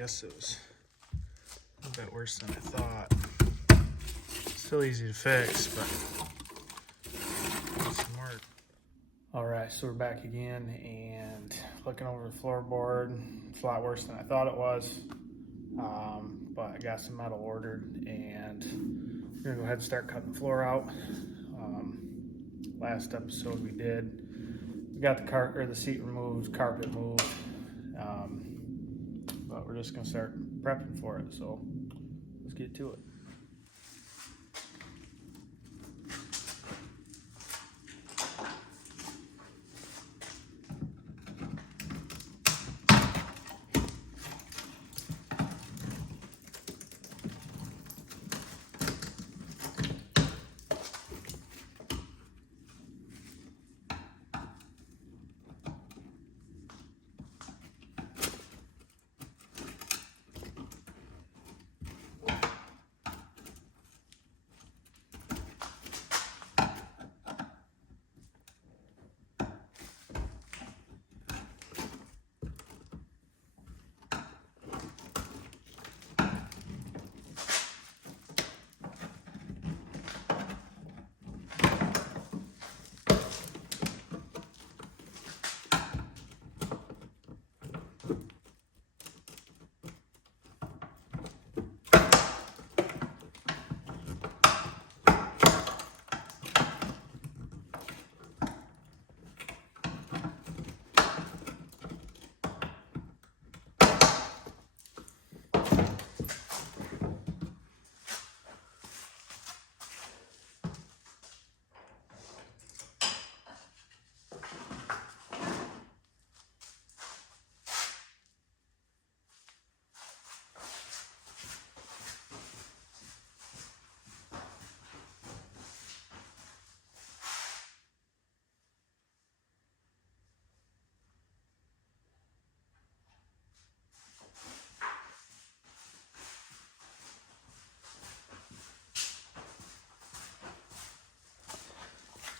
guess it was a bit worse than I thought. Still easy to fix, but need some work. All right, so we're back again and looking over the floorboard. It's a lot worse than I thought it was, but I got some metal ordered and we're gonna go ahead and start cutting the floor out. Last episode we got the seat removed, carpet moved, but we're just gonna start prepping for it. So let's get to it.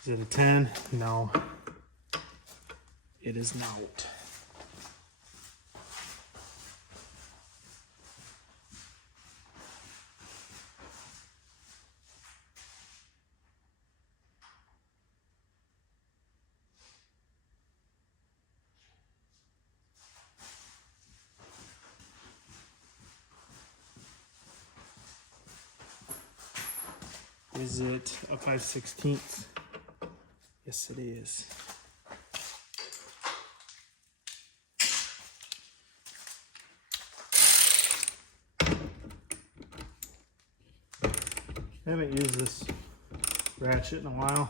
Is it a 10? No, it is not. Is it a 5/16? Yes, it is. I haven't used this ratchet in a while.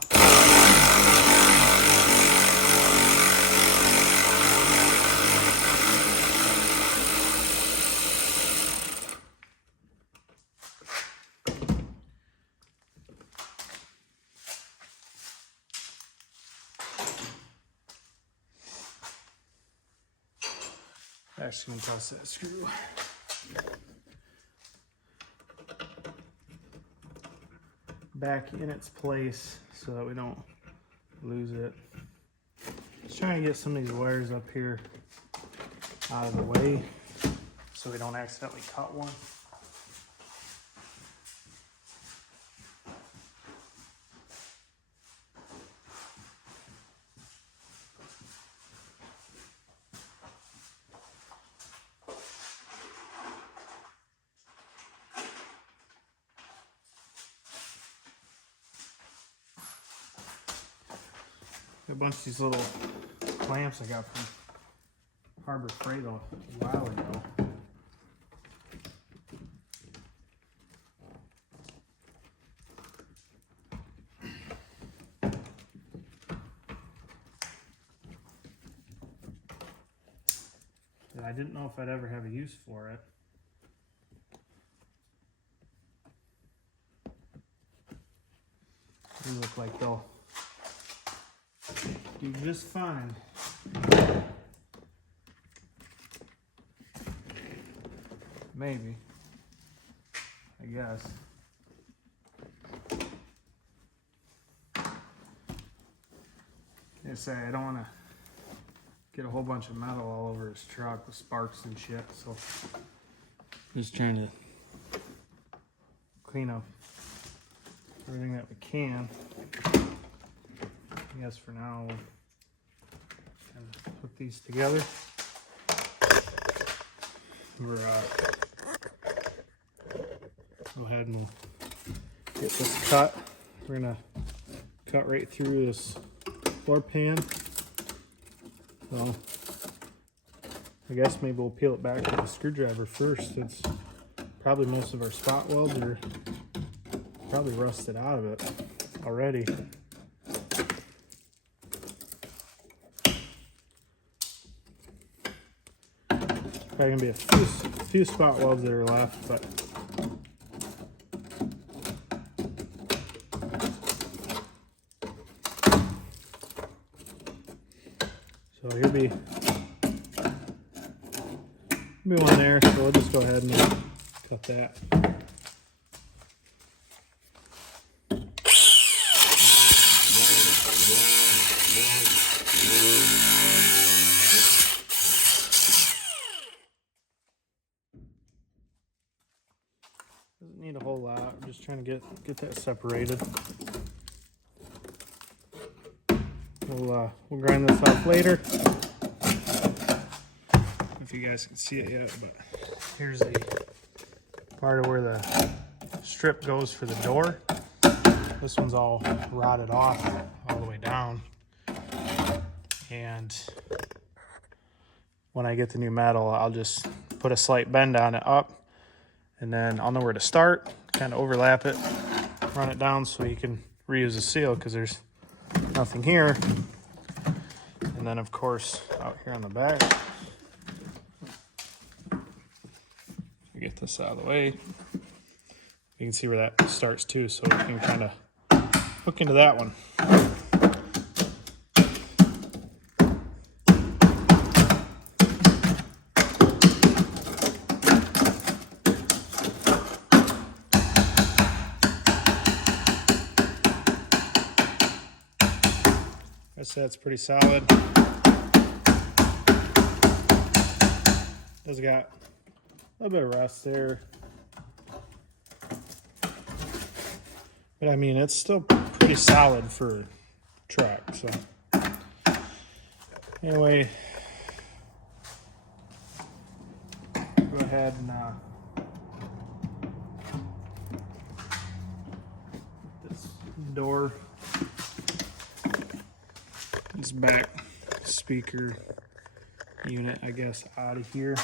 Actually, gonna toss that screw. Back in its place so that we don't lose it. Just trying to get some of these wires up here out of the way so we don't accidentally cut one. A bunch of these little clamps I got from Harbor Freight a while ago. And I didn't know if I'd ever have a use for it. They look like they'll do just fine. Maybe. I guess. I say I don't want to get a whole bunch of metal all over his truck with sparks and shit, so Just trying to clean up everything that we can. I guess for now we'll kind of put these together. We're go ahead and we'll get this cut. We're gonna cut right through this floor pan. So I guess maybe we'll peel it back with a screwdriver first. It's probably most of our spot welds are probably rusted out of it already. Probably gonna be a few spot welds that are left, but so here'll be one there. So we'll just go ahead and cut that. Doesn't need a whole lot. I'm just trying to get that separated. We'll grind this up later. If you guys can see it yet, but here's the part of where the strip goes for the door. This one's all rotted off all the way down. And when I get the new metal, I'll just put a slight bend on it up, and then I'll know where to start, kind of overlap it, run it down so you can reuse the seal because there's nothing here. And then of course out here on the back, get this out of the way. You can see where that starts too, so we can kind of hook into that one. That's pretty solid. Does got a little bit of rust there, but I mean it's still pretty solid for track. So anyway, go ahead and this door, this back speaker unit, I guess, out of here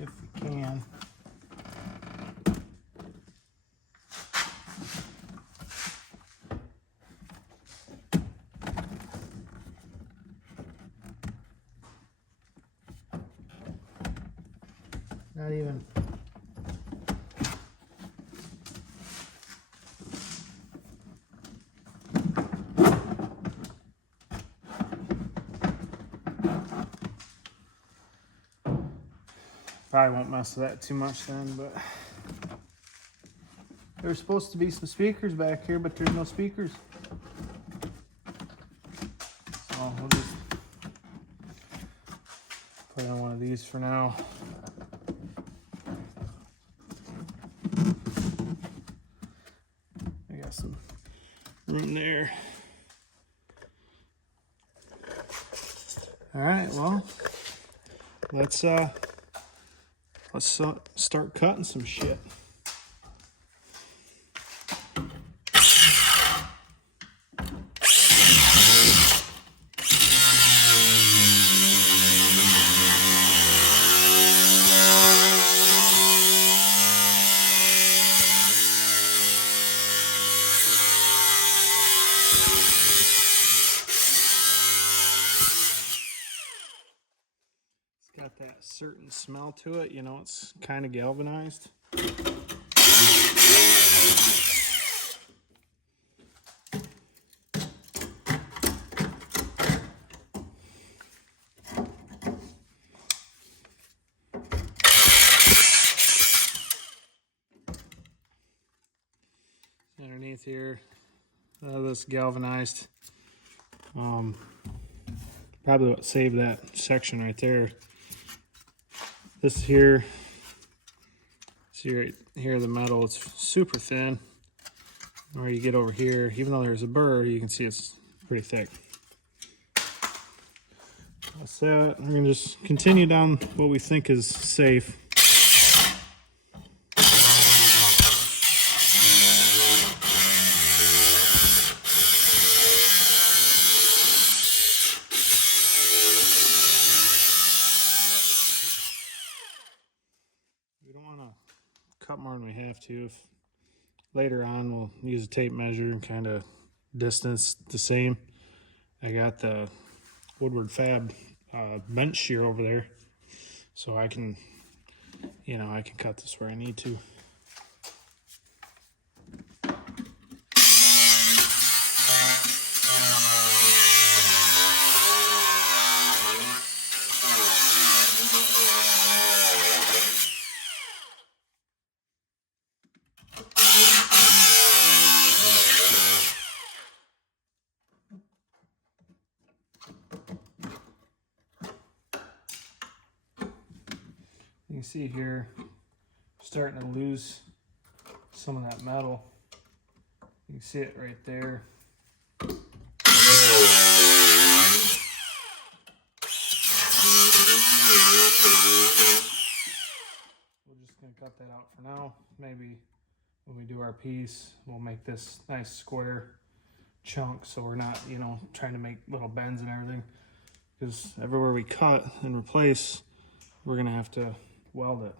if we can. Not even probably won't mess with that too much then, but there's supposed to be some speakers back here, but there's no speakers. So we'll just put in one of these for now. I got some room there. All right, well, let's start cutting some shit. Got that certain smell to it, you know, it's kind of galvanized. Underneath here, this galvanized. Probably what saved that section right there. This here, see right here, the metal, it's super thin. Where you get over here, even though there's a burr, you can see it's pretty thick. That's that. We're gonna just continue down what we think is safe. We don't want to cut more than we have to. If later on we'll use a tape measure and kind of distance the same. I got the Woodward Fab bench shear over there, so I can, I can cut this where I need to. You can see here, starting to lose some of that metal. You can see it right there. We're just going to cut that out for now. Maybe when we do our piece, we'll make this nice square chunk so we're not, trying to make little bends and everything. Because everywhere we cut and replace, we're going to have to weld it.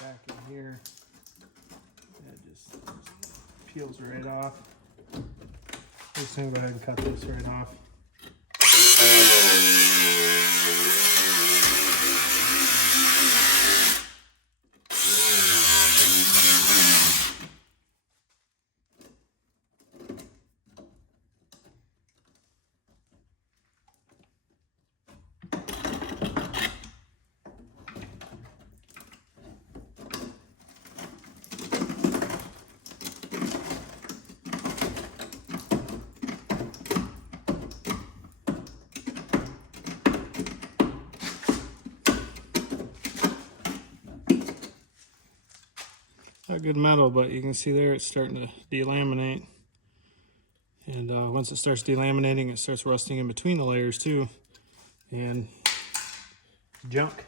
Back in here, it just peels right off. Just gonna go ahead and cut this right off. Not good metal, but you can see there it's starting to delaminate. And once it starts delaminating, it starts rusting in between the layers too. And junk.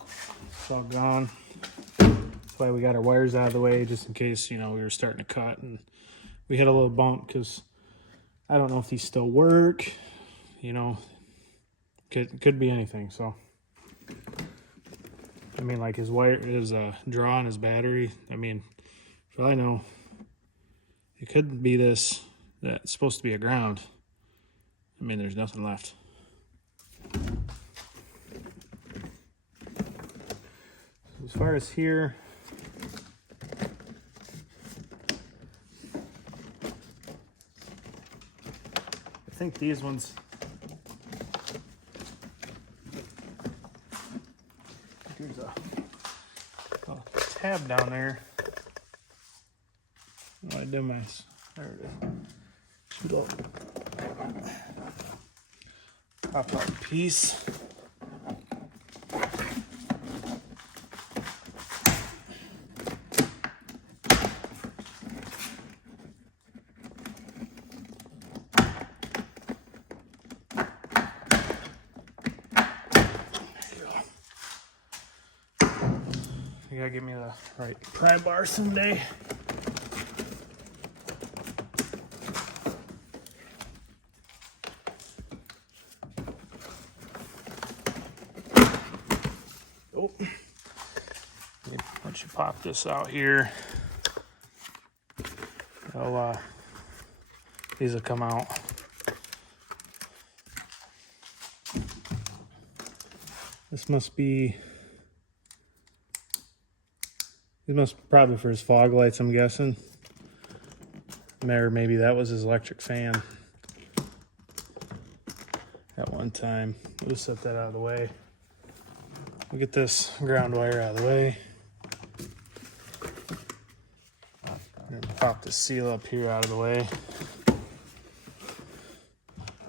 It's all gone. That's why we got our wires out of the way, just in case, we were starting to cut and we had a little bump, because I don't know if these still work. Could be anything. So like his wire, his draw on his battery, for all I know, it could be this, that's supposed to be a ground. There's nothing left. As far as here, I think these ones, there's a tab down there. Oh, I did my, there it is. Shoot up. Pop out a piece. You gotta give me the right pry bar someday. Oh, once you pop this out here, these will come out. This must be, it must probably for his fog lights, I'm guessing. Or maybe that was his electric fan at one time. We'll just set that out of the way. We'll get this ground wire out of the way. And pop the seal up here out of the way.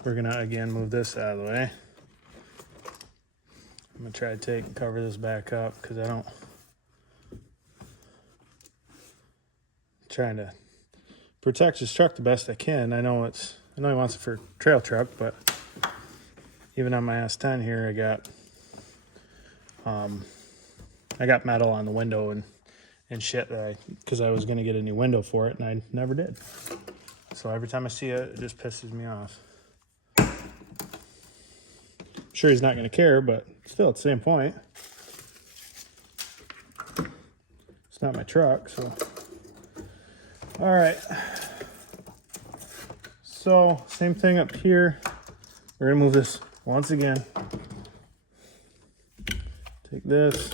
We're gonna again move this out of the way. I'm gonna try to take and cover this back up because I don't, trying to protect his truck the best I can. I know he wants it for a trail truck, but even on my S10 here, I got metal on the window and shit because I was gonna get a new window for it and I never did. So every time I see it, it just pisses me off. I'm sure he's not gonna care, but still at the same point, it's not my truck, so. All right. So same thing up here. We're gonna move this once again. Take this.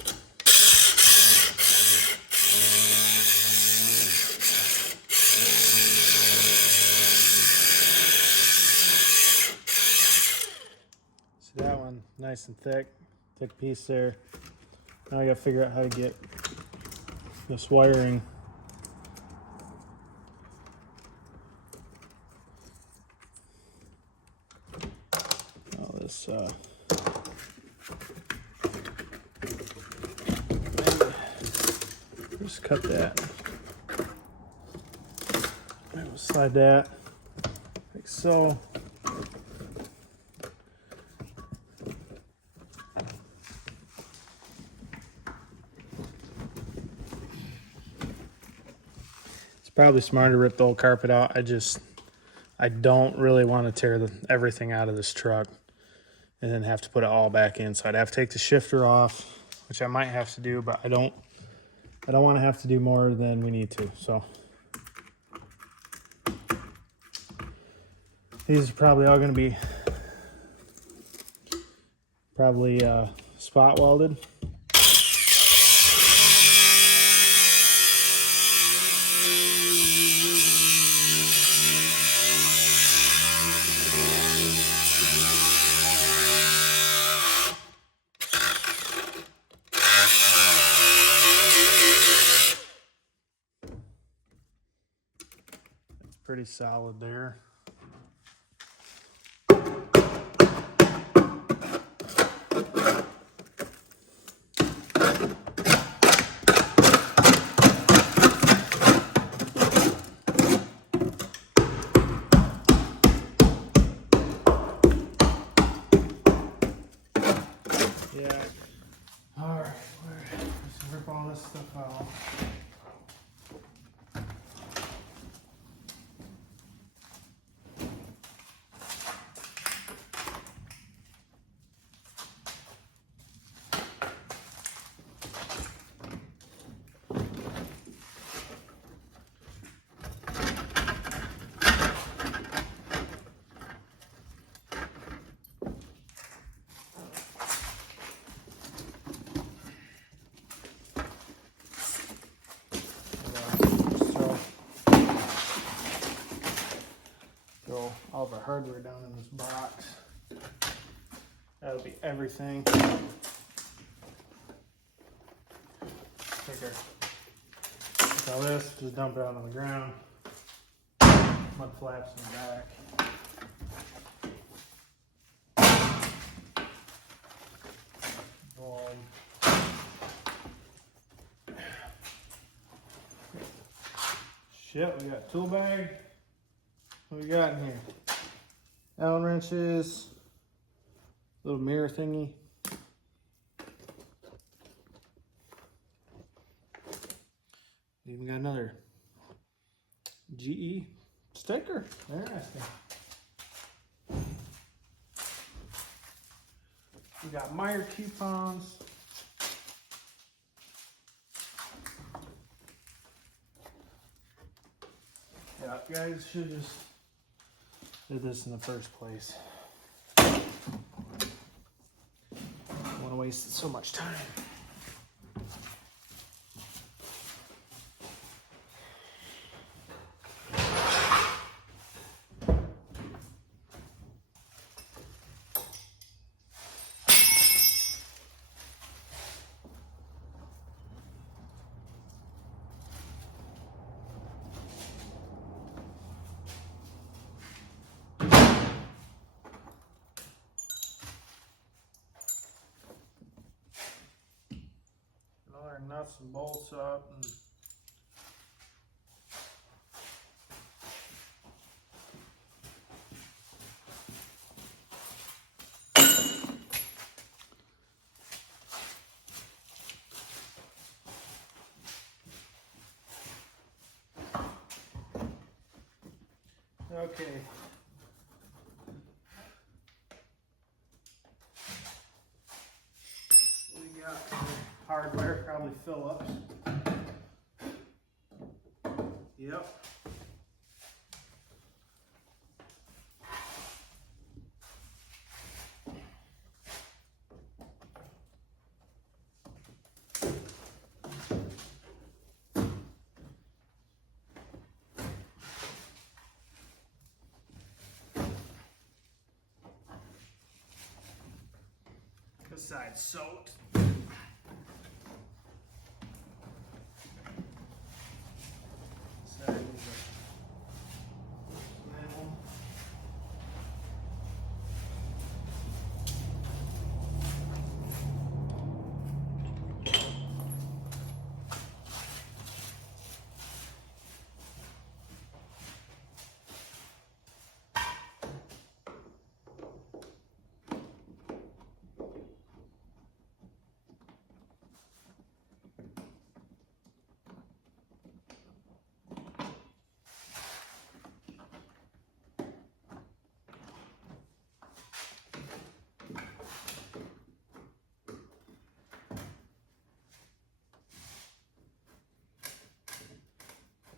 See that one, nice and thick piece there. Now I gotta figure out how to get this wiring. Just cut that. Maybe we'll slide that like so. It's probably smarter to rip the old carpet out. I don't really want to tear everything out of this truck and then have to put it all back in. So I'd have to take the shifter off, which I might have to do, but I don't want to have to do more than we need to. So these are probably all going to be spot welded. Pretty solid there. Yeah. All right, let's rip all this stuff out. All of our hardware down in this box. That'll be everything. Take all this, just dump it out on the ground. Mud flaps in the back. Boom. Shit, we got a tool bag. What we got in here? Allen wrenches, little mirror thingy. Even got another GE sticker. Interesting. We got Meyer coupons. Yeah, guys should just did this in the first place. Want to have wasted so much time. Nuts and bolts up and okay. We got hardware, probably Phillips. Yep. This side's soaked.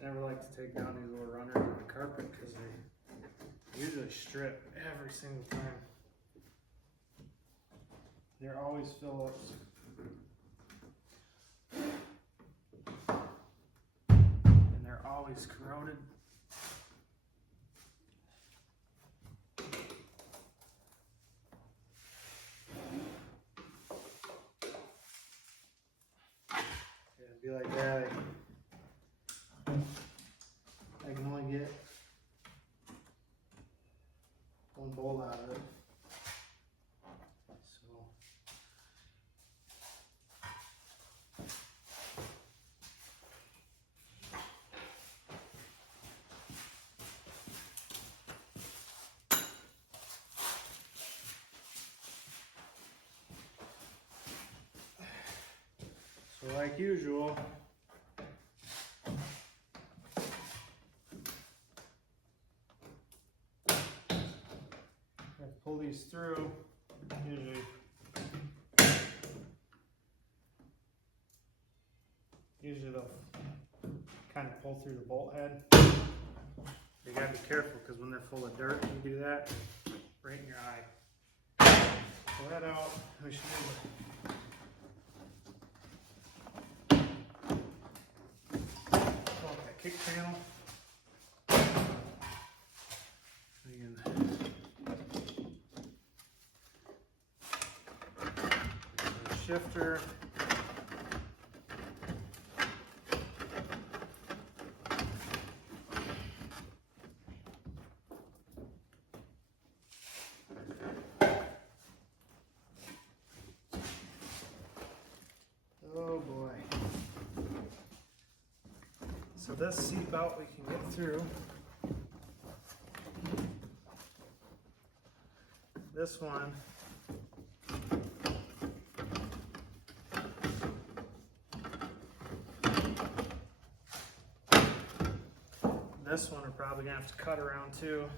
Never like to take down these little runners on the carpet because they usually strip every single time. They're always Phillips. And they're always corroded. Yeah, it'd be like that. I can only get one bolt out of it. So like usual, pull these through, usually they'll kind of pull through the bolt head. You gotta be careful because when they're full of dirt, you do that, right in your eye. Pull that out, we should be able to pull out that kick panel. Again. Shifter. Oh boy. So this seat belt we can get through. This one we're probably gonna have to cut around too.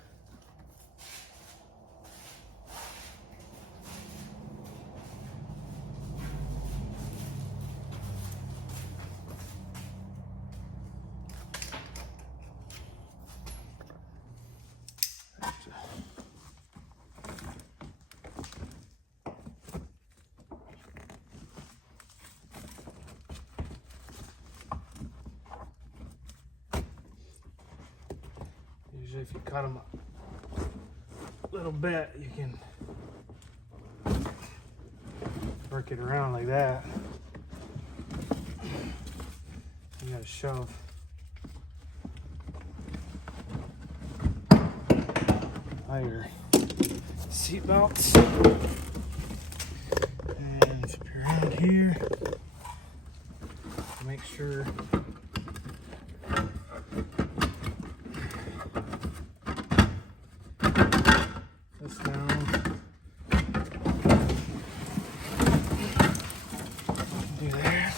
Usually if you cut them a little bit, you can work it around like that. You gotta shove. Your seat belts, and flip around here. Make sure this down. Do that.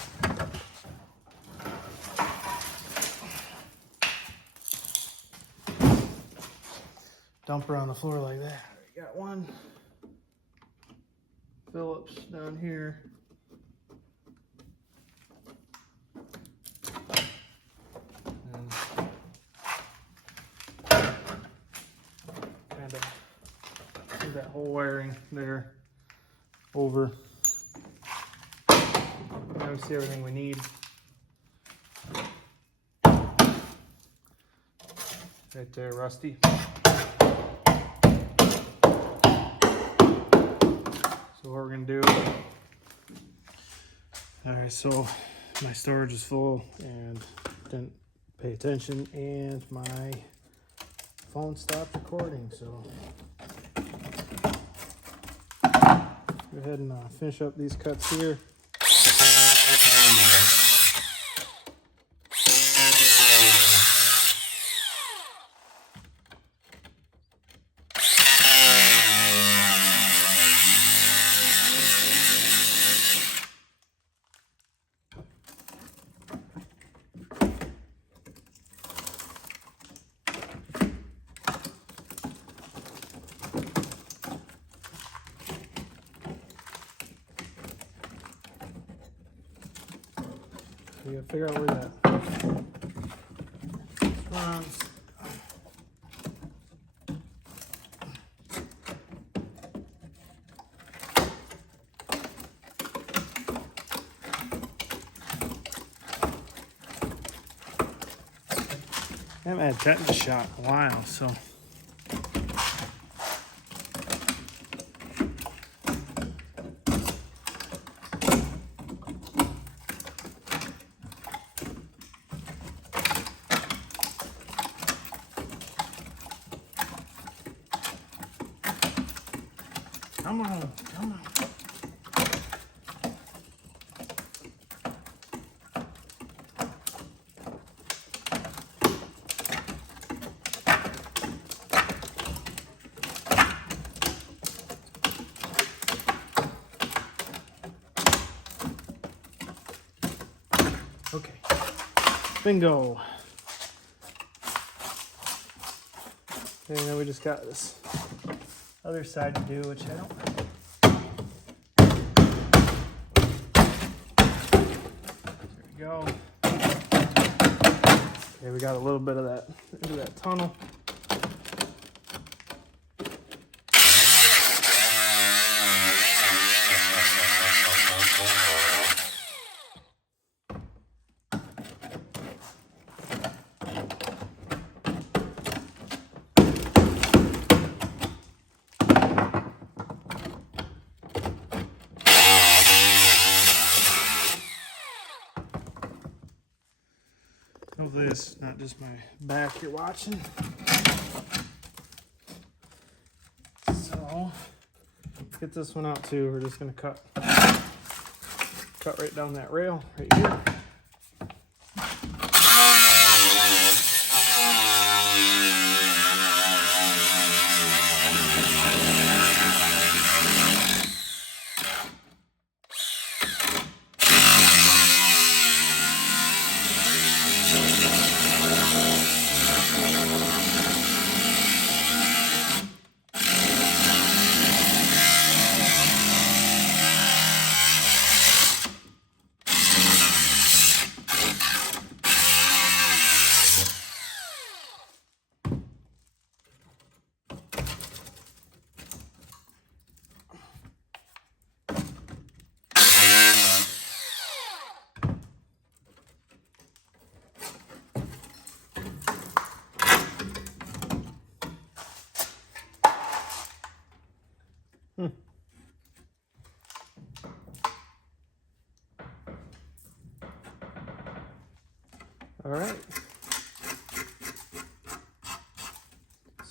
Dump her on the floor like that. We got one Phillips down here. And kind of see that whole wiring there over. Now we see everything we need. Right there, Rusty. So what we're gonna do, all right, so my storage is full and didn't pay attention and my phone stopped recording, so go ahead and finish up these cuts here. You gotta figure out where that runs. I haven't had tetanus shot in a while, so. Come on, come on. Okay, bingo. Okay, now we just got this other side to do, which I don't. There we go. Okay, we got a little bit of that into that tunnel. Hopefully it's not just my back you're watching. So, get this one out too. We're just gonna cut right down that rail right here.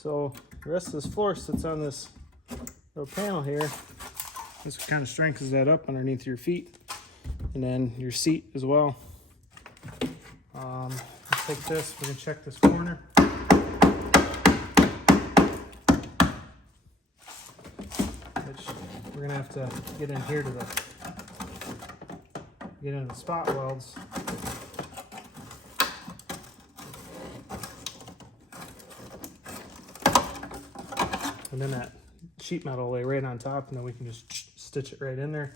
So the rest of this floor sits on this little panel here. This kind of strengthens that up underneath your feet, and then your seat as well. Let's take this, we're gonna check this corner. Which we're gonna have to get in here to get into the spot welds. And then that sheet metal will lay right on top, and then we can just stitch it right in there.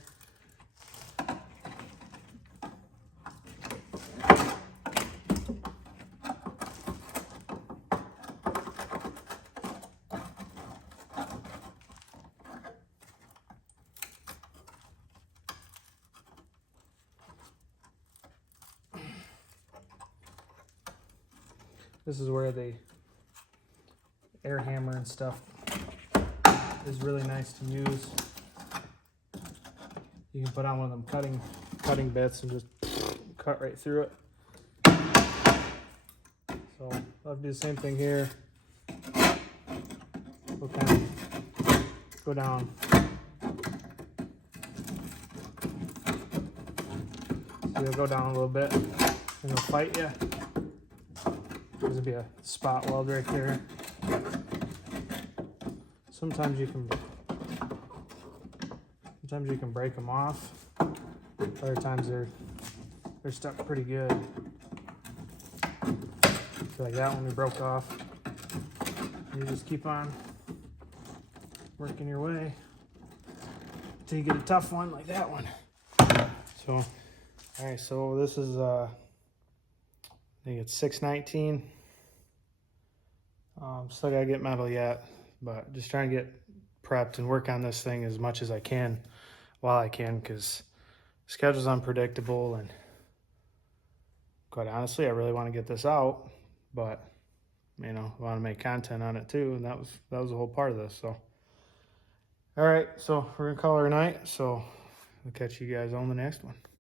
This is where the air hammer and stuff is really nice to use. You can put on one of them cutting bits and just cut right through it. So I'll do the same thing here. We'll kind of go down. So you'll go down a little bit and it'll fight you. There's gonna be a spot weld right there. Sometimes you can break them off. Other times they're stuck pretty good. So like that one we broke off. You just keep on working your way until you get a tough one like that one. So, all right. So this is I think it's 619. Still gotta get metal yet, but just trying to get prepped and work on this thing as much as I can while I can, because schedule's unpredictable, and quite honestly I really want to get this out, but you know, I want to make content on it too, and that was the whole part of this. So all right, so we're gonna call her a night, so I'll catch you guys on the next one.